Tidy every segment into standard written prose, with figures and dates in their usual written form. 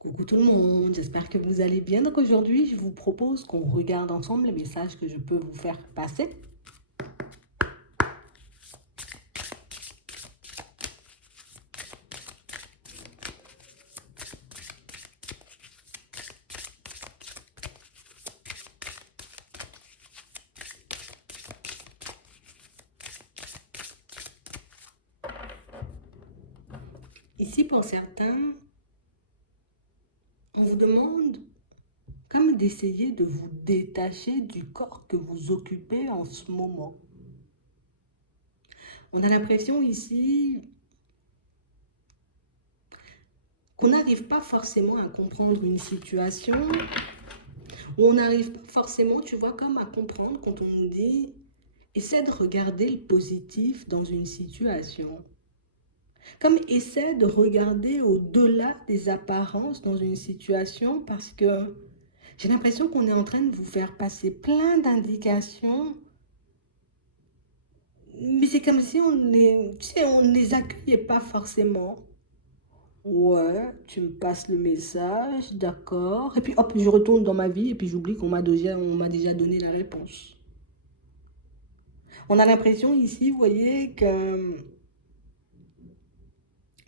Coucou tout le monde, j'espère que vous allez bien. Donc aujourd'hui, je vous propose qu'on regarde ensemble les messages que je peux vous faire passer. Ici, pour certains, on vous demande comme d'essayer de vous détacher du corps que vous occupez en ce moment. On a l'impression ici qu'on n'arrive pas forcément à comprendre une situation, ou on n'arrive pas forcément, tu vois, comme à comprendre quand on nous dit essaie de regarder le positif dans une situation. Comme essaie de regarder au-delà des apparences dans une situation parce que j'ai l'impression qu'on est en train de vous faire passer plein d'indications, mais c'est comme si on ne les accueillait pas forcément. Ouais, tu me passes le message, d'accord. Et puis hop, je retourne dans ma vie et puis j'oublie qu'on m'a déjà donné la réponse. On a l'impression ici, vous voyez, que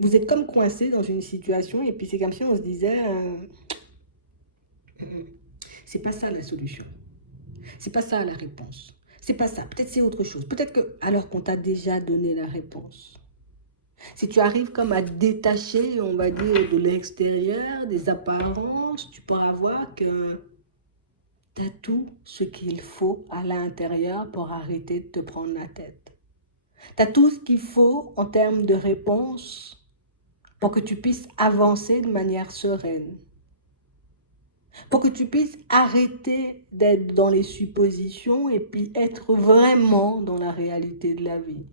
vous êtes comme coincé dans une situation et puis c'est comme si on se disait, c'est pas ça la solution. C'est pas ça la réponse. C'est pas ça. Peut-être c'est autre chose. Peut-être que, alors qu'on t'a déjà donné la réponse. Si tu arrives comme à détacher, on va dire, de l'extérieur, des apparences, tu pourras voir que tu as tout ce qu'il faut à l'intérieur pour arrêter de te prendre la tête. Tu as tout ce qu'il faut en termes de réponse pour que tu puisses avancer de manière sereine. Pour que tu puisses arrêter d'être dans les suppositions et puis être vraiment dans la réalité de la vie.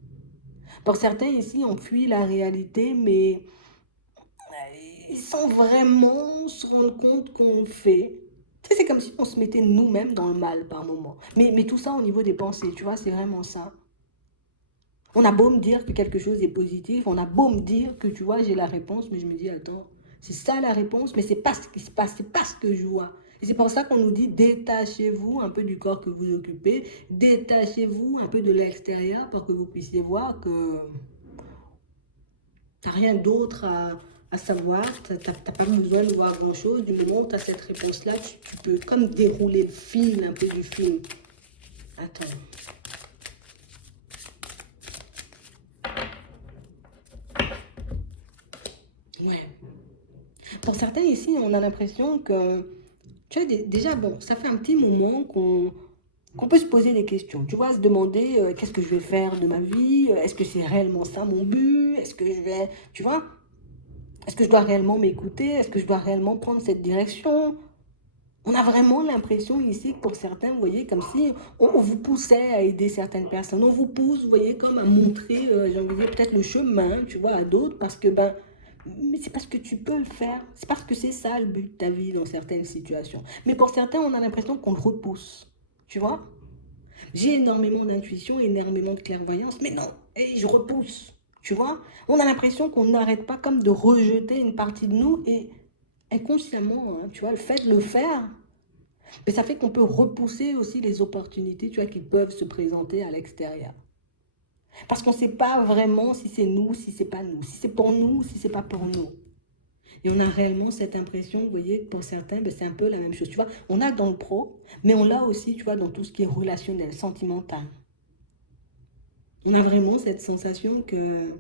Pour certains ici, on fuit la réalité, mais sans vraiment se rendre compte qu'on le fait. Tu sais, c'est comme si on se mettait nous-mêmes dans le mal par moment. Mais tout ça au niveau des pensées, tu vois, c'est vraiment ça. On a beau me dire que quelque chose est positif, on a beau me dire que, tu vois, j'ai la réponse, mais je me dis, attends, c'est ça la réponse, mais c'est pas ce qui se passe, c'est pas ce que je vois. Et c'est pour ça qu'on nous dit, détachez-vous un peu du corps que vous occupez, détachez-vous un peu de l'extérieur pour que vous puissiez voir que t'as rien d'autre à savoir, t'as pas besoin de voir grand-chose. Du moment où tu as cette réponse-là, tu peux comme dérouler le fil un peu du film. Attends. Ouais. Pour certains ici, on a l'impression que, tu vois, déjà, bon, ça fait un petit moment qu'on peut se poser des questions. Tu vois, se demander qu'est-ce que je vais faire de ma vie, est-ce que c'est réellement ça mon but, est-ce que je vais, tu vois, est-ce que je dois réellement m'écouter, est-ce que je dois réellement prendre cette direction. On a vraiment l'impression ici que pour certains, vous voyez, comme si on vous poussait à aider certaines personnes. On vous pousse, vous voyez, comme à montrer, j'ai envie de dire, peut-être le chemin, tu vois, à d'autres, parce que, ben, mais c'est parce que tu peux le faire. C'est parce que c'est ça le but de ta vie dans certaines situations. Mais pour certains, on a l'impression qu'on le repousse, tu vois. J'ai énormément d'intuition, énormément de clairvoyance, mais non, et je repousse, tu vois. On a l'impression qu'on n'arrête pas comme de rejeter une partie de nous et inconsciemment, hein, tu vois, le fait de le faire, mais ça fait qu'on peut repousser aussi les opportunités, tu vois, qui peuvent se présenter à l'extérieur. Parce qu'on ne sait pas vraiment si c'est nous, si c'est pas nous, si c'est pour nous, si c'est pas pour nous. Et on a réellement cette impression, vous voyez, pour certains, ben, c'est un peu la même chose. Tu vois, on a dans le pro, mais on l'a aussi, tu vois, dans tout ce qui est relationnel, sentimental. On a vraiment cette sensation que,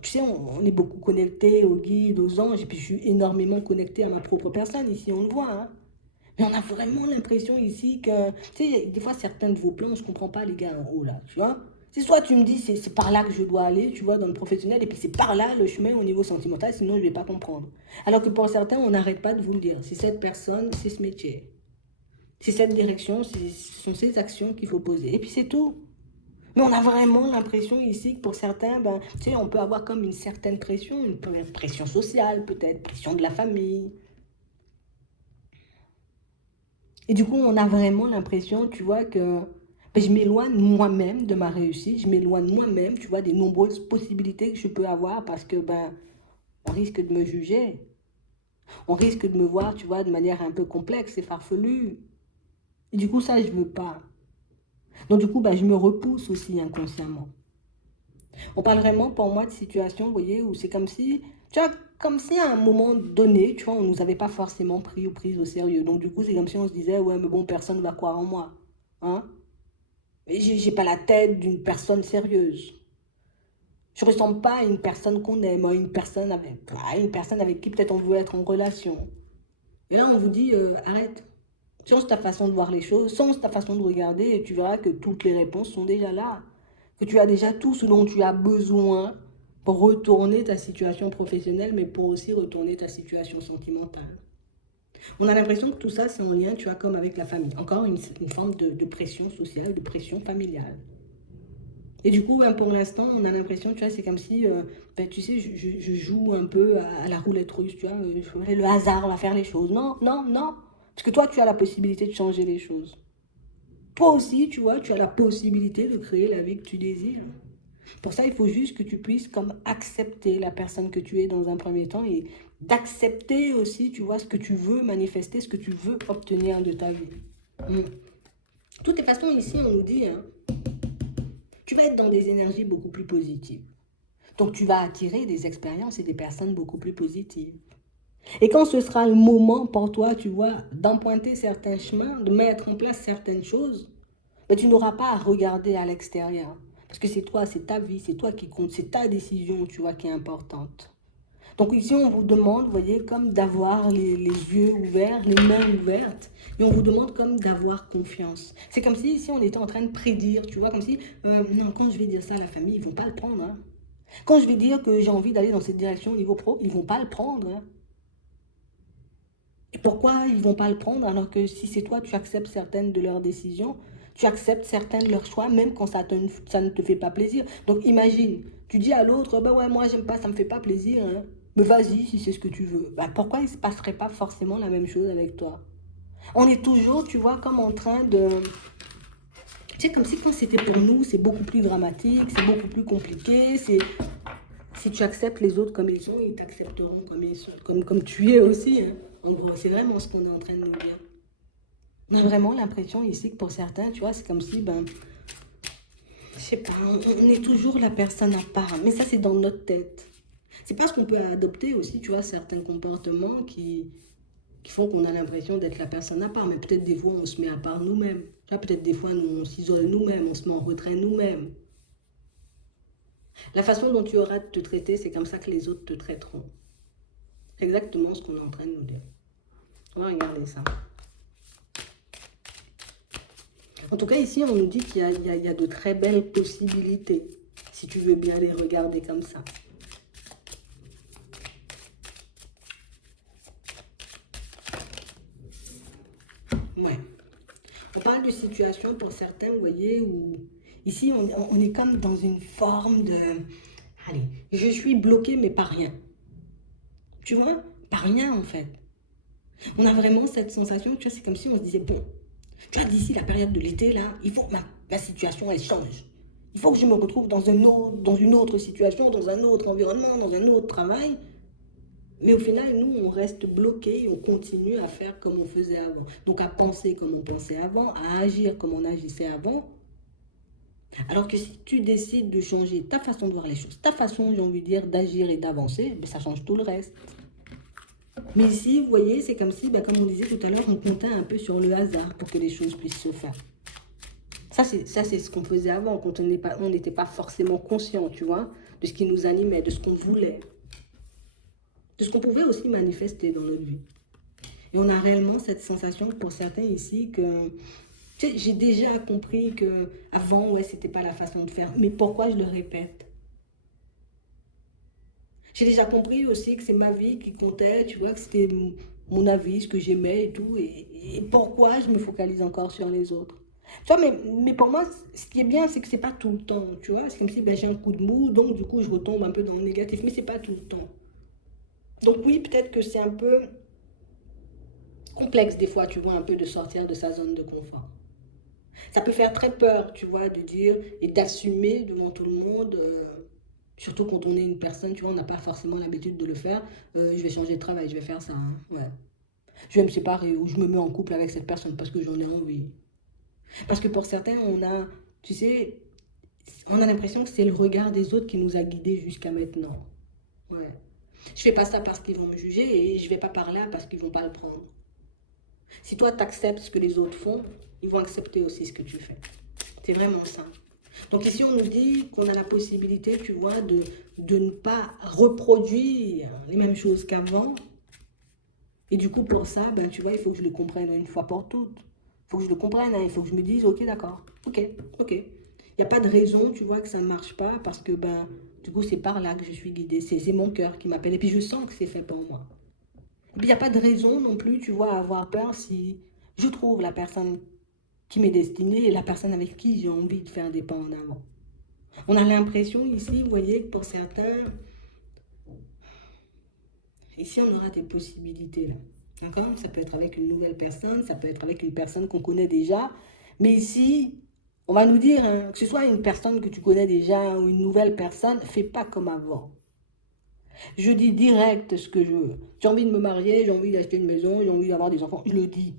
tu sais, on est beaucoup connecté aux guides, aux anges, et puis je suis énormément connecté à ma propre personne, ici on le voit, hein. Mais on a vraiment l'impression ici que, tu sais, des fois, certains de vos plans, je ne comprends pas, les gars, en haut, là, tu vois. C'est soit tu me dis, c'est par là que je dois aller, tu vois, dans le professionnel, et puis c'est par là le chemin au niveau sentimental, sinon je ne vais pas comprendre. Alors que pour certains, on n'arrête pas de vous le dire. C'est cette personne, c'est ce métier. C'est cette direction, ce sont ces actions qu'il faut poser. Et puis c'est tout. Mais on a vraiment l'impression ici que pour certains, ben, tu sais, on peut avoir comme une certaine pression, une pression sociale peut-être, pression de la famille. Et du coup, on a vraiment l'impression, tu vois, que ben, je m'éloigne moi-même de ma réussite, je m'éloigne moi-même, tu vois, des nombreuses possibilités que je peux avoir parce que ben, on risque de me juger. On risque de me voir, tu vois, de manière un peu complexe et farfelue. Et du coup, ça, je veux pas. Donc, du coup, bah, je me repousse aussi inconsciemment. On parle vraiment, pour moi, de situations, vous voyez, où c'est comme si, tu vois, comme si à un moment donné, tu vois, on nous avait pas forcément pris ou prise au sérieux. Donc, du coup, c'est comme si on se disait, ouais, mais bon, personne ne va croire en moi. Hein? Et j'ai pas la tête d'une personne sérieuse. Je ne ressemble pas à une personne qu'on aime, à une personne avec qui peut-être on veut être en relation. Et là, on vous dit, arrête. Change ta façon de voir les choses, change ta façon de regarder et tu verras que toutes les réponses sont déjà là. Que tu as déjà tout ce dont tu as besoin pour retourner ta situation professionnelle, mais pour aussi retourner ta situation sentimentale. On a l'impression que tout ça, c'est en lien, tu vois, comme avec la famille. Encore une forme de pression sociale, de pression familiale. Et du coup, ben, pour l'instant, on a l'impression, tu vois, c'est comme si, ben, tu sais, je joue un peu à la roulette russe, tu vois, le hasard va faire les choses. Non, non, non. Parce que toi, tu as la possibilité de changer les choses. Toi aussi, tu vois, tu as la possibilité de créer la vie que tu désires. Pour ça, il faut juste que tu puisses comme accepter la personne que tu es dans un premier temps et d'accepter aussi, tu vois, ce que tu veux manifester, ce que tu veux obtenir de ta vie. De toutes les façons, ici, on nous dit, hein, tu vas être dans des énergies beaucoup plus positives. Donc, tu vas attirer des expériences et des personnes beaucoup plus positives. Et quand ce sera le moment pour toi, tu vois, d'emprunter certains chemins, de mettre en place certaines choses, ben, tu n'auras pas à regarder à l'extérieur. Parce que c'est toi, c'est ta vie, c'est toi qui compte, c'est ta décision, tu vois, qui est importante. Donc ici, on vous demande, vous voyez, comme d'avoir les yeux ouverts, les mains ouvertes, et on vous demande comme d'avoir confiance. C'est comme si ici, on était en train de prédire, tu vois, comme si, non, quand je vais dire ça à la famille, ils ne vont pas le prendre. Hein. Quand je vais dire que j'ai envie d'aller dans cette direction au niveau pro, ils ne vont pas le prendre. Hein. Et pourquoi ils ne vont pas le prendre alors que si c'est toi, tu acceptes certaines de leurs décisions, tu acceptes certains de leurs choix, même quand ça ne te fait pas plaisir. Donc imagine, tu dis à l'autre, bah ouais, moi j'aime pas, ça me fait pas plaisir, hein. Mais vas-y si c'est ce que tu veux. Bah, pourquoi il ne se passerait pas forcément la même chose avec toi? On est toujours, tu vois, comme en train de... Tu sais, comme si quand c'était pour nous, c'est beaucoup plus dramatique, c'est beaucoup plus compliqué, c'est... Si tu acceptes les autres comme ils sont, ils t'accepteront comme ils sont, comme tu es aussi. Hein. En gros, c'est vraiment ce qu'on est en train de nous dire. On a vraiment l'impression ici que pour certains, tu vois, c'est comme si, ben, je sais pas, on est toujours la personne à part. Mais ça, c'est dans notre tête. C'est parce qu'on peut adopter aussi, tu vois, certains comportements qui font qu'on a l'impression d'être la personne à part. Mais peut-être des fois, on se met à part nous-mêmes. Tu vois, peut-être des fois, nous, on s'isole nous-mêmes, on se met en retrait nous-mêmes. La façon dont tu auras de te traiter, c'est comme ça que les autres te traiteront. C'est exactement ce qu'on est en train de nous dire. On va regarder ça. En tout cas, ici, on nous dit qu'il y a de très belles possibilités, si tu veux bien les regarder comme ça. Ouais. On parle de situation pour certains, vous voyez, où ici, on est comme dans une forme de... Allez, je suis bloqué, mais par rien. Tu vois, par rien, en fait. On a vraiment cette sensation, tu vois, c'est comme si on se disait, bon, tu vois, d'ici la période de l'été, là, il faut que ma situation, elle change. Il faut que je me retrouve dans une autre situation, dans un autre environnement, dans un autre travail. Mais au final, nous, on reste bloqué et on continue à faire comme on faisait avant. Donc à penser comme on pensait avant, à agir comme on agissait avant. Alors que si tu décides de changer ta façon de voir les choses, ta façon, j'ai envie de dire, d'agir et d'avancer, ben, ça change tout le reste. Mais ici, vous voyez, c'est comme si, ben, comme on disait tout à l'heure, on comptait un peu sur le hasard pour que les choses puissent se faire. Ça, c'est ce qu'on faisait avant, quand on n'était pas forcément conscient, tu vois, de ce qui nous animait, de ce qu'on voulait, de ce qu'on pouvait aussi manifester dans notre vie. Et on a réellement cette sensation pour certains ici que, tu sais, j'ai déjà compris que avant, ouais, c'était pas la façon de faire. Mais pourquoi je le répète? J'ai déjà compris aussi que c'est ma vie qui comptait, tu vois, que c'était mon avis, ce que j'aimais et tout. Et pourquoi je me focalise encore sur les autres? Tu vois, mais pour moi, ce qui est bien, c'est que c'est pas tout le temps, tu vois. C'est comme si ben, j'ai un coup de mou, donc du coup, je retombe un peu dans le négatif, mais c'est pas tout le temps. Donc oui, peut-être que c'est un peu complexe des fois, tu vois, un peu de sortir de sa zone de confort. Ça peut faire très peur, tu vois, de dire et d'assumer devant tout le monde, Surtout quand on est une personne, tu vois, on n'a pas forcément l'habitude de le faire. Je vais changer de travail, je vais faire ça, hein, ouais. Je vais me séparer ou je me mets en couple avec cette personne parce que j'en ai envie. Parce que pour certains, tu sais, on a l'impression que c'est le regard des autres qui nous a guidés jusqu'à maintenant. Ouais. Je fais pas ça parce qu'ils vont me juger et je vais pas par là parce qu'ils vont pas le prendre. Si toi, tu acceptes ce que les autres font, ils vont accepter aussi ce que tu fais. C'est vraiment ça. Donc ici, on nous dit qu'on a la possibilité, tu vois, de ne pas reproduire les mêmes choses qu'avant. Et du coup, pour ça, ben, tu vois, il faut que je le comprenne une fois pour toutes. Il faut que je le comprenne, hein, il faut que je me dise, ok, d'accord, ok. Il n'y a pas de raison, tu vois, que ça ne marche pas parce que, ben, du coup, c'est par là que je suis guidée. C'est mon cœur qui m'appelle. Et puis, je sens que c'est fait pour moi. Et puis, il n'y a pas de raison non plus, tu vois, à avoir peur si je trouve la personne qui m'est destinée et la personne avec qui j'ai envie de faire des pas en avant. On a l'impression ici, vous voyez, que pour certains, ici, on aura des possibilités là. D'accord? Ça peut être avec une nouvelle personne, ça peut être avec une personne qu'on connaît déjà. Mais ici, on va nous dire, hein, que ce soit une personne que tu connais déjà ou une nouvelle personne, fais pas comme avant. Je dis direct ce que je veux. J'ai envie de me marier, j'ai envie d'acheter une maison, j'ai envie d'avoir des enfants, je le dis.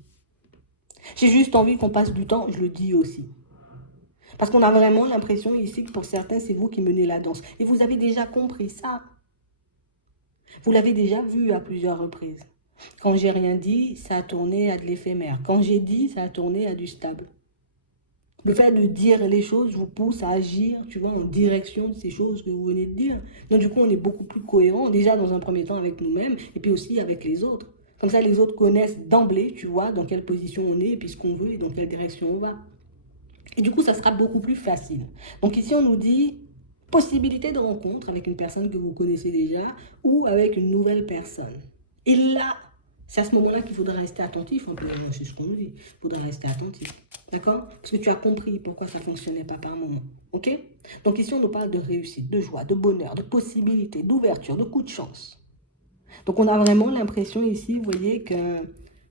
J'ai juste envie qu'on passe du temps, je le dis aussi. Parce qu'on a vraiment l'impression ici que pour certains, c'est vous qui menez la danse. Et vous avez déjà compris ça. Vous l'avez déjà vu à plusieurs reprises. Quand j'ai rien dit, ça a tourné à de l'éphémère. Quand j'ai dit, ça a tourné à du stable. Le fait de dire les choses vous pousse à agir, tu vois, en direction de ces choses que vous venez de dire. Donc du coup, on est beaucoup plus cohérent, déjà dans un premier temps avec nous-mêmes, et puis aussi avec les autres. Comme ça, les autres connaissent d'emblée, tu vois, dans quelle position on est, et puis ce qu'on veut, et dans quelle direction on va. Et du coup, ça sera beaucoup plus facile. Donc ici, on nous dit possibilité de rencontre avec une personne que vous connaissez déjà ou avec une nouvelle personne. Et là, c'est à ce moment-là qu'il faudra rester attentif. Un peu, c'est ce qu'on nous dit. Il faudra rester attentif. D'accord? Parce que tu as compris pourquoi ça ne fonctionnait pas par moment. Ok? Donc ici, on nous parle de réussite, de joie, de bonheur, de possibilité, d'ouverture, de coup de chance. Donc on a vraiment l'impression ici, vous voyez, que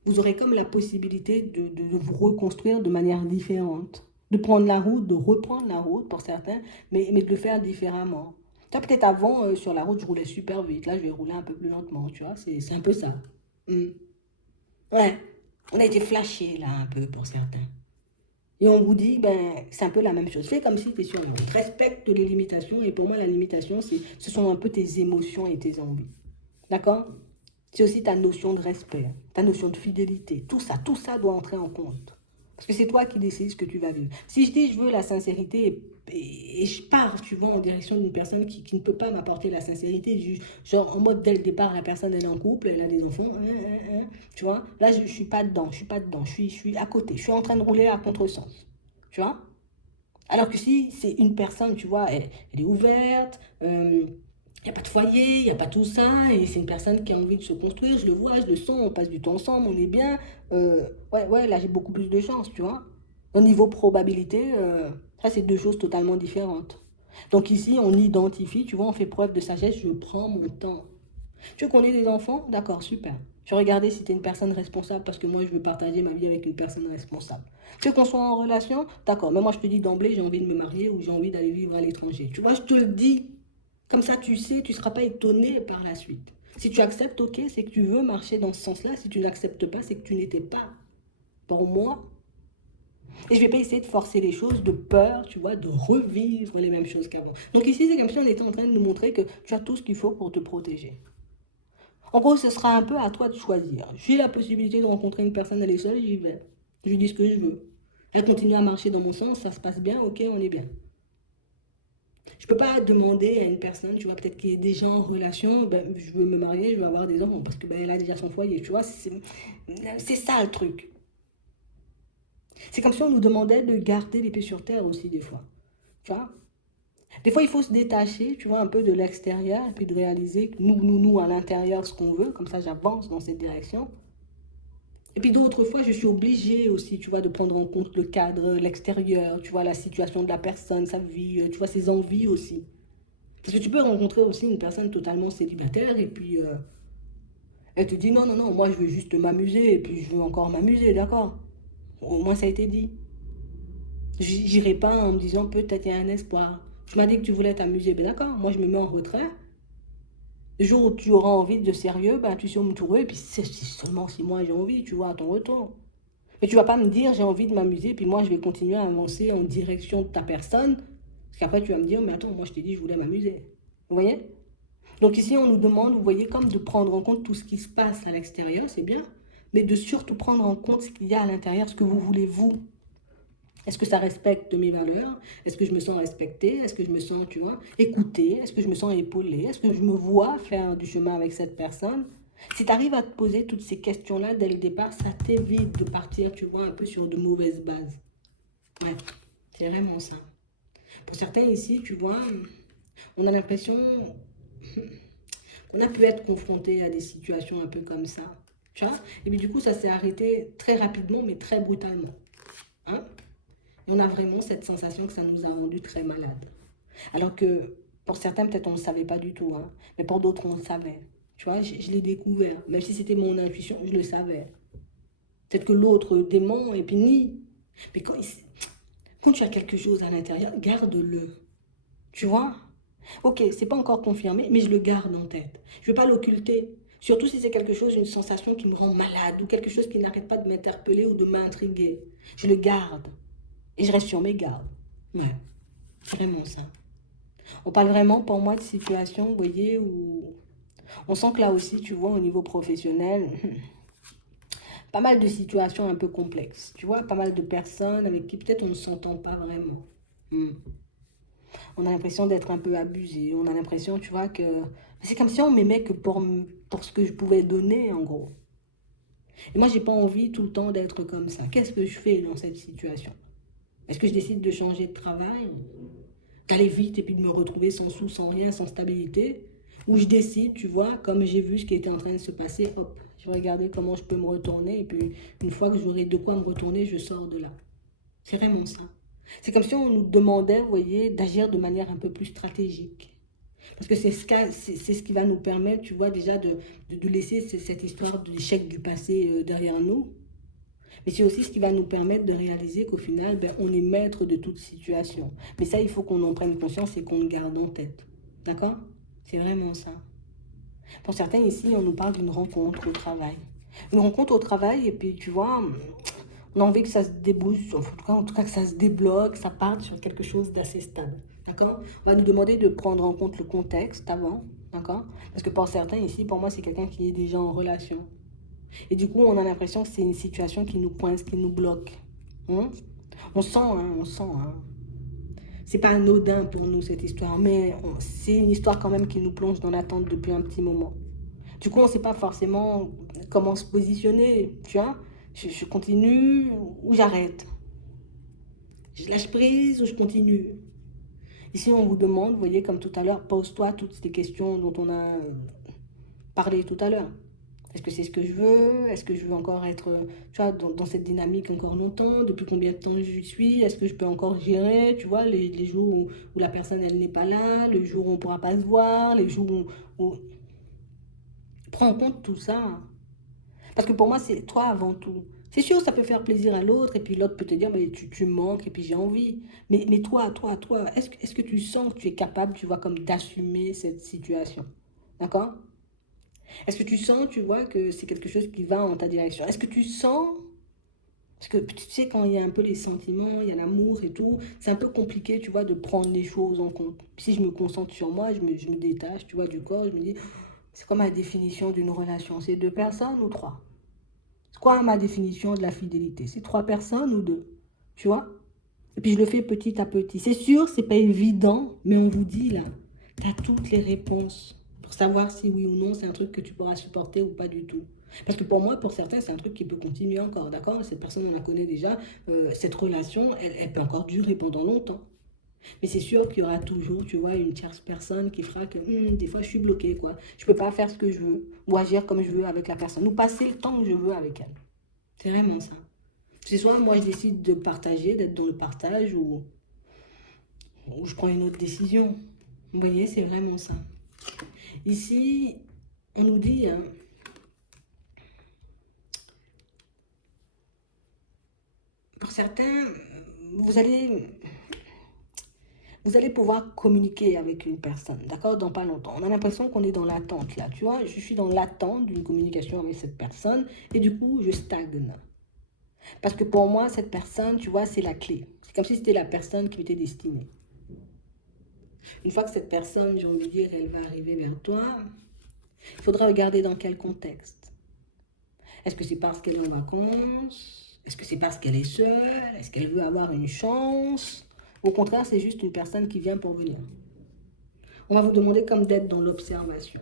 vous aurez comme la possibilité de vous reconstruire de manière différente. De prendre la route, de reprendre la route pour certains, mais de le faire différemment. Tu vois, peut-être avant, sur la route, je roulais super vite. Là, je vais rouler un peu plus lentement, tu vois. C'est un peu ça. Mm. Ouais, on a été flashés là un peu pour certains. Et on vous dit, ben, c'est un peu la même chose. Fais comme si tu es sur la route. Respecte les limitations. Et pour moi, la limitation, ce sont un peu tes émotions et tes envies. D'accord? C'est aussi ta notion de respect, ta notion de fidélité. Tout ça doit entrer en compte. Parce que c'est toi qui décides ce que tu vas vivre. Si je dis je veux la sincérité et je pars, tu vois, en direction d'une personne qui ne peut pas m'apporter la sincérité, genre en mode dès le départ, la personne elle est en couple, elle a des enfants, tu vois, là je suis pas dedans, je suis à côté, je suis en train de rouler à contresens, tu vois. Alors que si c'est une personne, tu vois, elle est ouverte, il n'y a pas de foyer, il n'y a pas tout ça, et c'est une personne qui a envie de se construire, je le vois, je le sens, on passe du temps ensemble, on est bien. Ouais, là j'ai beaucoup plus de chance, tu vois. Au niveau probabilité, ça c'est deux choses totalement différentes. Donc ici, on identifie, tu vois, on fait preuve de sagesse, je prends mon temps. Tu veux qu'on ait des enfants? D'accord, super. Je vais regarder si tu es une personne responsable parce que moi, je veux partager ma vie avec une personne responsable. Tu veux qu'on soit en relation? D'accord, mais moi, je te dis d'emblée, j'ai envie de me marier ou j'ai envie d'aller vivre à l'étranger. Tu vois, je te le dis. Comme ça, tu sais, tu ne seras pas étonné par la suite. Si tu acceptes, ok, c'est que tu veux marcher dans ce sens-là. Si tu n'acceptes pas, c'est que tu n'étais pas pour moi. Et je ne vais pas essayer de forcer les choses de peur, tu vois, de revivre les mêmes choses qu'avant. Donc ici, c'est comme si on était en train de nous montrer que tu as tout ce qu'il faut pour te protéger. En gros, ce sera un peu à toi de choisir. J'ai la possibilité de rencontrer une personne, elle est seule, j'y vais. Je lui dis ce que je veux. Elle continue à marcher dans mon sens, ça se passe bien, ok, on est bien. Je ne peux pas demander à une personne, tu vois, peut-être qui est déjà en relation, ben, je veux me marier, je veux avoir des enfants, parce que ben, elle a déjà son foyer, tu vois, c'est ça le truc. C'est comme si on nous demandait de garder les pieds sur terre aussi, des fois. Tu vois? Des fois, il faut se détacher, tu vois, un peu de l'extérieur, et puis de réaliser que nous, à l'intérieur, ce qu'on veut, comme ça, j'avance dans cette direction. Et puis d'autres fois, je suis obligée aussi, tu vois, de prendre en compte le cadre, l'extérieur, tu vois, la situation de la personne, sa vie, tu vois, ses envies aussi. Parce que tu peux rencontrer aussi une personne totalement célibataire et puis elle te dit non, non, non, moi je veux juste m'amuser et puis je veux encore m'amuser, d'accord? Au moins ça a été dit. J'irai pas en me disant peut-être il y a un espoir. Tu m'as dit que tu voulais t'amuser, ben d'accord, moi je me mets en retrait. Le jour où tu auras envie de sérieux, ben tu sais où me trouver, et puis c'est seulement si moi j'ai envie, tu vois, à ton retour. Mais tu vas pas me dire j'ai envie de m'amuser, puis moi je vais continuer à avancer en direction de ta personne, parce qu'après tu vas me dire, mais attends, moi je t'ai dit je voulais m'amuser. Vous voyez? Donc ici on nous demande, vous voyez, comme de prendre en compte tout ce qui se passe à l'extérieur, c'est bien, mais de surtout prendre en compte ce qu'il y a à l'intérieur, ce que vous voulez vous. Est-ce que ça respecte mes valeurs? Est-ce que je me sens respectée? Est-ce que je me sens, tu vois, écoutée? Est-ce que je me sens épaulée? Est-ce que je me vois faire du chemin avec cette personne? Si tu arrives à te poser toutes ces questions-là dès le départ, ça t'évite de partir, tu vois, un peu sur de mauvaises bases. Ouais, c'est vraiment ça. Pour certains ici, tu vois, on a l'impression qu'on a pu être confronté à des situations un peu comme ça. Tu vois? Et puis du coup, ça s'est arrêté très rapidement, mais très brutalement. Hein? Et on a vraiment cette sensation que ça nous a rendu très malades. Alors que pour certains, peut-être on ne le savait pas du tout, hein, mais pour d'autres, on le savait. Tu vois, je l'ai découvert. Même si c'était mon intuition, je le savais. Peut-être que l'autre dément et puis nie. Mais quand tu as quelque chose à l'intérieur, garde-le. Tu vois? Ok, c'est pas encore confirmé, mais je le garde en tête. Je ne vais pas l'occulter. Surtout si c'est quelque chose, une sensation qui me rend malade ou quelque chose qui n'arrête pas de m'interpeller ou de m'intriguer. Je le garde et je reste sur mes gardes. Ouais, c'est vraiment ça. On parle vraiment pour moi de situations, vous voyez, où on sent que là aussi, tu vois, au niveau professionnel, pas mal de situations un peu complexes. Tu vois, pas mal de personnes avec qui peut-être on ne s'entend pas vraiment. Hmm. On a l'impression d'être un peu abusé. On a l'impression, tu vois, que c'est comme si on m'aimait que pour ce que je pouvais donner, en gros. Et moi, j'ai pas envie tout le temps d'être comme ça. Qu'est-ce que je fais dans cette situation? Est-ce que je décide de changer de travail, d'aller vite et puis de me retrouver sans sous, sans rien, sans stabilité? Ou je décide, tu vois, comme j'ai vu ce qui était en train de se passer, hop, je vais regarder comment je peux me retourner. Et puis, une fois que j'aurai de quoi me retourner, je sors de là. C'est vraiment ça. C'est comme si on nous demandait, vous voyez, d'agir de manière un peu plus stratégique. Parce que c'est ce qui va nous permettre, tu vois, déjà de laisser cette histoire de l'échec du passé derrière nous. Mais c'est aussi ce qui va nous permettre de réaliser qu'au final, ben, on est maître de toute situation. Mais ça, il faut qu'on en prenne conscience et qu'on le garde en tête. D'accord? C'est vraiment ça. Pour certains ici, on nous parle d'une rencontre au travail. Une rencontre au travail, et puis tu vois, on a envie que ça se débouche, en tout cas que ça se débloque, ça parte sur quelque chose d'assez stable. D'accord? On va nous demander de prendre en compte le contexte avant. D'accord? Parce que pour certains ici, pour moi, c'est quelqu'un qui est déjà en relation. Et du coup, on a l'impression que c'est une situation qui nous coince, qui nous bloque. Hein? On sent, hein, on sent. Hein. C'est pas anodin pour nous cette histoire, mais c'est une histoire quand même qui nous plonge dans l'attente depuis un petit moment. Du coup, on ne sait pas forcément comment se positionner, tu vois. Je continue ou j'arrête. Je lâche prise ou je continue. Ici, on vous demande, vous voyez, comme tout à l'heure, pose-toi toutes ces questions dont on a parlé tout à l'heure. Est-ce que c'est ce que je veux? Est-ce que je veux encore être, tu vois, dans cette dynamique encore longtemps? Depuis combien de temps je suis? Est-ce que je peux encore gérer, tu vois, les jours où la personne, elle n'est pas là, le jour où on ne pourra pas se voir, les jours où... Prends en compte tout ça. Parce que pour moi, c'est toi avant tout. C'est sûr, ça peut faire plaisir à l'autre, et puis l'autre peut te dire, mais tu me manques, et puis j'ai envie. Mais toi, est-ce que tu sens que tu es capable, tu vois, comme d'assumer cette situation? D'accord? Est-ce que tu sens, tu vois, que c'est quelque chose qui va en ta direction? Est-ce que tu sens, parce que tu sais, quand il y a un peu les sentiments, il y a l'amour et tout, c'est un peu compliqué, tu vois, de prendre les choses en compte. Si je me concentre sur moi, je me détache, tu vois, du corps, je me dis, c'est quoi ma définition d'une relation? C'est deux personnes ou trois? C'est quoi ma définition de la fidélité? C'est trois personnes ou deux? Tu vois? Et puis je le fais petit à petit. C'est sûr, c'est pas évident, mais on vous dit là, tu as toutes les réponses pour savoir si oui ou non c'est un truc que tu pourras supporter ou pas du tout. Parce que pour moi, pour certains, c'est un truc qui peut continuer encore, d'accord? Cette personne, on la connaît déjà. Cette relation, elle peut encore durer pendant longtemps. Mais c'est sûr qu'il y aura toujours, tu vois, une tierce personne qui fera que des fois je suis bloquée, quoi. Je peux pas faire ce que je veux ou agir comme je veux avec la personne ou passer le temps que je veux avec elle. C'est vraiment ça. C'est soit moi je décide de partager, d'être dans le partage ou je prends une autre décision. Vous voyez, c'est vraiment ça. Ici, on nous dit, hein, pour certains, vous allez Vous allez pouvoir communiquer avec une personne, d'accord, dans pas longtemps. On a l'impression qu'on est dans l'attente, là, tu vois. Je suis dans l'attente d'une communication avec cette personne et du coup, je stagne. Parce que pour moi, cette personne, tu vois, c'est la clé. C'est comme si c'était la personne qui m'était destinée. Une fois que cette personne, j'ai envie de dire, elle va arriver vers toi, il faudra regarder dans quel contexte. Est-ce que c'est parce qu'elle est en vacances? Est-ce que c'est parce qu'elle est seule? Est-ce qu'elle veut avoir une chance? Au contraire, c'est juste une personne qui vient pour venir. On va vous demander comme d'être dans l'observation.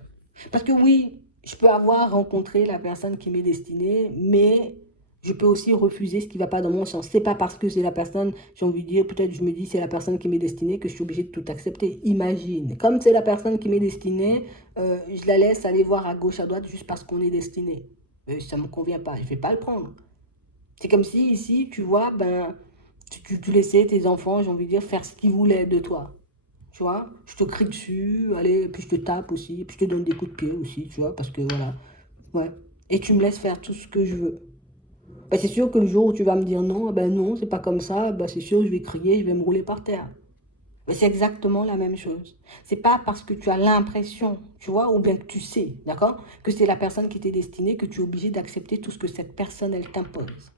Parce que oui, je peux avoir rencontré la personne qui m'est destinée, mais je peux aussi refuser ce qui ne va pas dans mon sens. C'est pas parce que c'est la personne, j'ai envie de dire, peut-être je me dis c'est la personne qui m'est destinée que je suis obligée de tout accepter. Imagine, comme c'est la personne qui m'est destinée, je la laisse aller voir à gauche, à droite juste parce qu'on est destiné. Ça ne me convient pas, je ne vais pas le prendre. C'est comme si ici, tu vois, ben, tu laissais tes enfants, j'ai envie de dire, faire ce qu'ils voulaient de toi. Tu vois, je te crie dessus, allez, puis je te tape aussi, puis je te donne des coups de pied aussi, tu vois, parce que voilà, ouais. Et tu me laisses faire tout ce que je veux. Bah, c'est sûr que le jour où tu vas me dire non, ben non, c'est pas comme ça, bah, c'est sûr, je vais crier, je vais me rouler par terre. Mais c'est exactement la même chose. C'est pas parce que tu as l'impression, tu vois, ou bien que tu sais, d'accord, que c'est la personne qui t'est destinée, que tu es obligé d'accepter tout ce que cette personne, elle t'impose.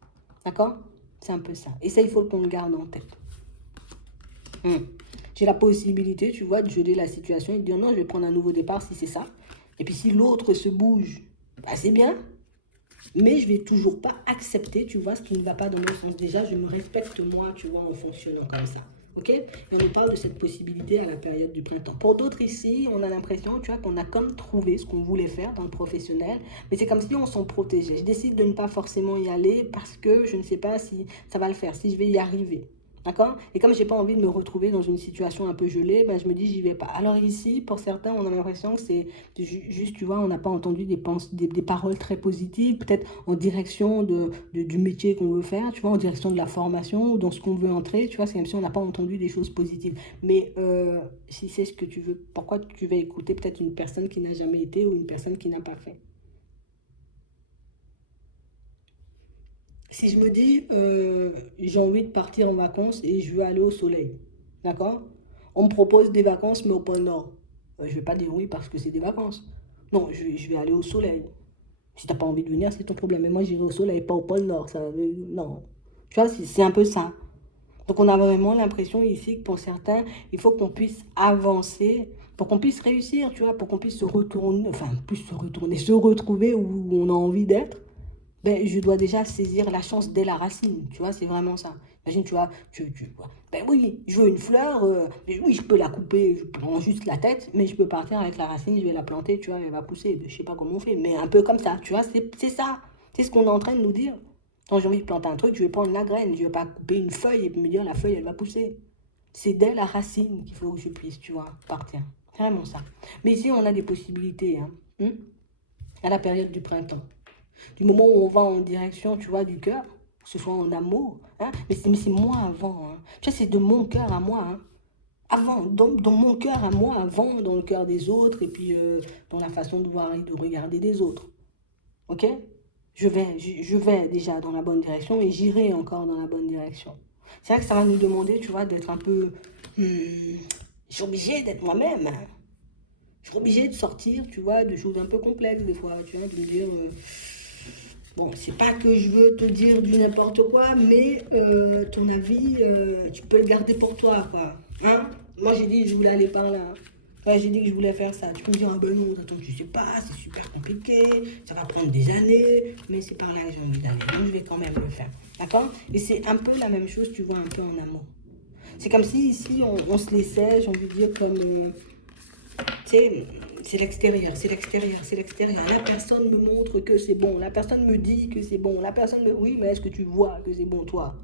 D'accord? C'est un peu ça. Et ça, il faut qu'on le garde en tête. J'ai la possibilité, tu vois, de geler la situation et de dire non, je vais prendre un nouveau départ si c'est ça. Et puis si l'autre se bouge, bah, c'est bien. Mais je vais toujours pas accepter, tu vois, ce qui ne va pas dans mon sens. Déjà, je me respecte moi, tu vois, en fonctionnant comme ça. Ok? Et on nous parle de cette possibilité à la période du printemps. Pour d'autres ici, on a l'impression, tu vois, qu'on a comme trouvé ce qu'on voulait faire dans le professionnel, mais c'est comme si on s'en protégeait. Je décide de ne pas forcément y aller parce que je ne sais pas si ça va le faire, si je vais y arriver. D'accord? Et comme j'ai pas envie de me retrouver dans une situation un peu gelée, ben je me dis j'y vais pas. Alors ici, pour certains, on a l'impression que c'est juste, tu vois, on n'a pas entendu des paroles très positives, peut-être en direction du métier qu'on veut faire, tu vois, en direction de la formation, ou dans ce qu'on veut entrer, tu vois, c'est comme si on n'a pas entendu des choses positives. Mais si c'est ce que tu veux, pourquoi tu vas écouter peut-être une personne qui n'a jamais été ou une personne qui n'a pas fait? Si je me dis, j'ai envie de partir en vacances et je veux aller au soleil, d'accord? On me propose des vacances, mais au pôle Nord. Je vais pas dire oui parce que c'est des vacances. Non, je vais aller au soleil. Si t'as pas envie de venir, c'est ton problème. Mais moi, j'irai au soleil, pas au pôle Nord. Non. Tu vois, c'est un peu ça. Donc, on a vraiment l'impression ici que pour certains, il faut qu'on puisse avancer pour qu'on puisse réussir, tu vois, pour qu'on puisse se retourner, enfin, plus se retourner, se retrouver où on a envie d'être. Ben, je dois déjà saisir la chance dès la racine, tu vois, c'est vraiment ça. Imagine, tu vois, ben oui, je veux une fleur, oui, je peux la couper, je prends juste la tête, mais je peux partir avec la racine, je vais la planter, tu vois, elle va pousser, je sais pas comment on fait, mais un peu comme ça, tu vois, c'est ça, c'est ce qu'on est en train de nous dire. Quand j'ai envie de planter un truc, je vais prendre la graine, je vais pas couper une feuille et me dire la feuille, elle va pousser. C'est dès la racine qu'il faut que je puisse, tu vois, partir. C'est vraiment ça. Mais ici, on a des possibilités, hein, à la période du printemps. Du moment où on va en direction, tu vois, du cœur, que ce soit en amour, hein, mais c'est moi avant. Hein. Tu vois, c'est de mon cœur à moi. Hein. Avant, dans mon cœur à moi, avant, dans le cœur des autres, et puis dans la façon de voir et de regarder des autres. Ok? Je vais déjà dans la bonne direction et j'irai encore dans la bonne direction. C'est vrai que ça va nous demander, tu vois, d'être un peu... je suis obligée d'être moi-même. Hein. Je suis obligée de sortir, tu vois, de choses un peu complexes des fois, tu vois, de me dire... bon, c'est pas que je veux te dire du n'importe quoi, mais ton avis, tu peux le garder pour toi, quoi. Hein? Moi, j'ai dit que je voulais aller par là. Ouais, j'ai dit que je voulais faire ça. Tu peux me dire, ah ben non, attends, tu sais pas, c'est super compliqué, ça va prendre des années, mais c'est par là que j'ai envie d'aller. Donc, je vais quand même le faire. D'accord? Et c'est un peu la même chose, tu vois, un peu en amour. C'est comme si ici, on se laissait, j'ai envie de dire, comme... c'est l'extérieur, c'est l'extérieur, c'est l'extérieur. La personne me montre que c'est bon, la personne me dit que c'est bon, la personne me... Oui, mais est-ce que tu vois que c'est bon, toi?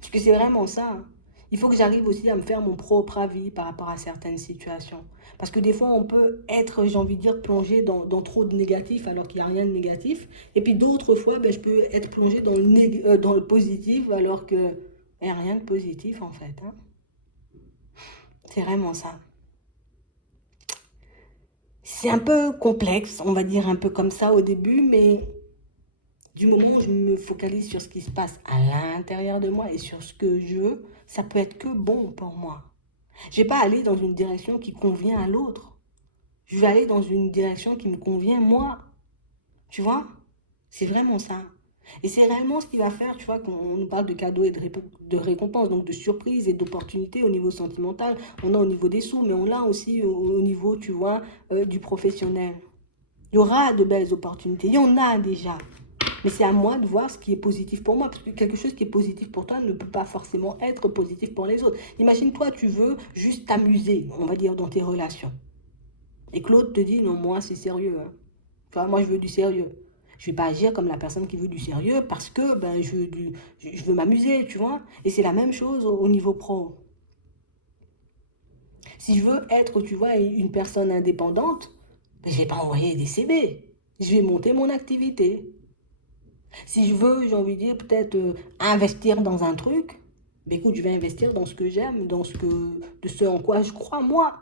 Parce que c'est vraiment ça. Hein. Il faut que j'arrive aussi à me faire mon propre avis par rapport à certaines situations. Parce que des fois, on peut être, j'ai envie de dire, plongé dans trop de négatif alors qu'il n'y a rien de négatif. Et puis d'autres fois, ben, je peux être plongé dans le positif alors qu'il n'y a rien de positif en fait. Hein. C'est vraiment ça. C'est un peu complexe, on va dire un peu comme ça au début, mais du moment où je me focalise sur ce qui se passe à l'intérieur de moi et sur ce que je veux, ça peut être que bon pour moi. Je vais pas aller dans une direction qui convient à l'autre. Je vais aller dans une direction qui me convient moi. Tu vois? C'est vraiment ça. Et c'est réellement ce qui va faire, tu vois, qu'on nous parle de cadeaux et de récompenses, donc de surprises et d'opportunités au niveau sentimental. On a au niveau des sous, mais on l'a aussi au niveau, tu vois, du professionnel. Il y aura de belles opportunités. Il y en a déjà. Mais c'est à moi de voir ce qui est positif pour moi. Parce que quelque chose qui est positif pour toi ne peut pas forcément être positif pour les autres. Imagine, toi, tu veux juste t'amuser, on va dire, dans tes relations. Et que l'autre te dit, non, moi, c'est sérieux. Hein. Tu vois, moi, je veux du sérieux. Je ne vais pas agir comme la personne qui veut du sérieux parce que ben, je veux m'amuser, tu vois. Et c'est la même chose au niveau pro. Si je veux être, tu vois, une personne indépendante, ben, je ne vais pas envoyer des CV. Je vais monter mon activité. Si je veux, j'ai envie de dire, peut-être investir dans un truc, ben écoute, je vais investir dans ce que j'aime, de ce en quoi je crois, moi.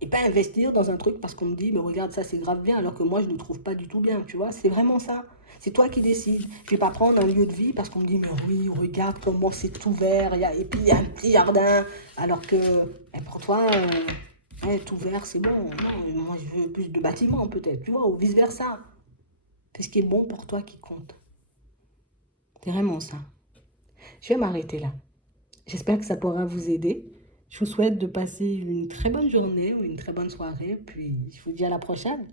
Et pas investir dans un truc parce qu'on me dit, mais regarde, ça c'est grave bien, alors que moi je ne le trouve pas du tout bien, tu vois. C'est vraiment ça. C'est toi qui décides. Je vais pas prendre un lieu de vie parce qu'on me dit, mais oui, regarde comment c'est tout vert, et puis il y a un petit jardin, alors que, ben, pour toi, tout vert c'est bon. Non, moi je veux plus de bâtiments peut-être, tu vois, ou vice-versa. C'est ce qui est bon pour toi qui compte. C'est vraiment ça. Je vais m'arrêter là. J'espère que ça pourra vous aider. Je vous souhaite de passer une très bonne journée ou une très bonne soirée. Puis je vous dis à la prochaine.